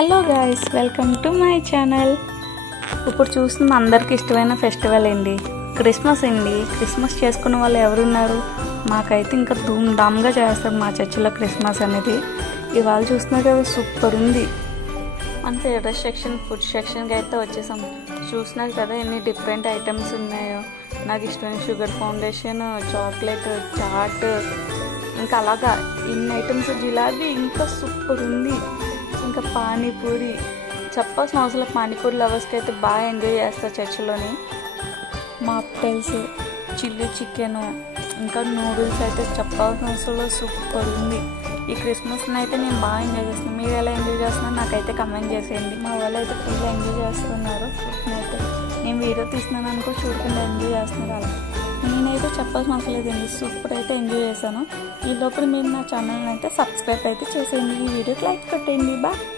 Hello guys, welcome to my channel. ఇప్పుడు చూస్తున్న అందరికి ఇష్టమైన ఫెస్టివల్ అండి, క్రిస్మస్ అండి. క్రిస్మస్ చేసుకున్న వాళ్ళు ఎవరున్నారు? మాకైతే ఇంకా ధూమ్ ధామ్గా చేస్తారు మా చర్చిలో క్రిస్మస్ అనేది. ఇవాళ చూస్తున్నారు కదా, సూపర్ ఉంది. మన ఫేవరెట్ సెక్షన్ ఫుడ్ సెక్షన్కి అయితే వచ్చేసాం. చూస్తున్నారు కదా ఎన్ని డిఫరెంట్ ఐటమ్స్ ఉన్నాయో. నాకు ఇష్టమైన షుగర్ ఫౌండేషన్, చాక్లెట్, చాట్, ఇంకా అలాగా ఇన్ని ఐటమ్స్. జిలాబీ ఇంకా సూపర్ ఉంది. ఇంకా పానీపూరి చెప్పాల్సిన అవసరం. పానీపూరి లవర్స్కి అయితే బాగా ఎంజాయ్ చేస్తారు చర్చిలోని. మాక్టైల్స్, చిల్లీ చికెను, ఇంకా నూడిల్స్ అయితే చెప్పాల్సిన అవసరం సూపర్ ఉంది. ఈ క్రిస్మస్ని అయితే నేను బాగా ఎంజాయ్ చేస్తున్నాను. మీరు ఎలా ఎంజాయ్ చేస్తున్నారు నాకైతే కమెంట్ చేసేయండి. మా వాళ్ళు అయితే ఫుల్ ఎంజాయ్ చేస్తున్నారు. ఫుడ్ని అయితే నేను వీడియో తీస్తున్నాను అనుకో, చూడకుండా ఎంజాయ్ చేస్తున్నారు. అలా నేనైతే చెప్పాల్సిన అవసరం లేదండి, సూపర్ అయితే ఎంజాయ్ చేశాను. ఈ లోపల మీరు నా ఛానల్ని అయితే సబ్స్క్రైబ్ అయితే చేసేయండి. ఈ వీడియోకి లైక్ పెట్టండి. బాయ్.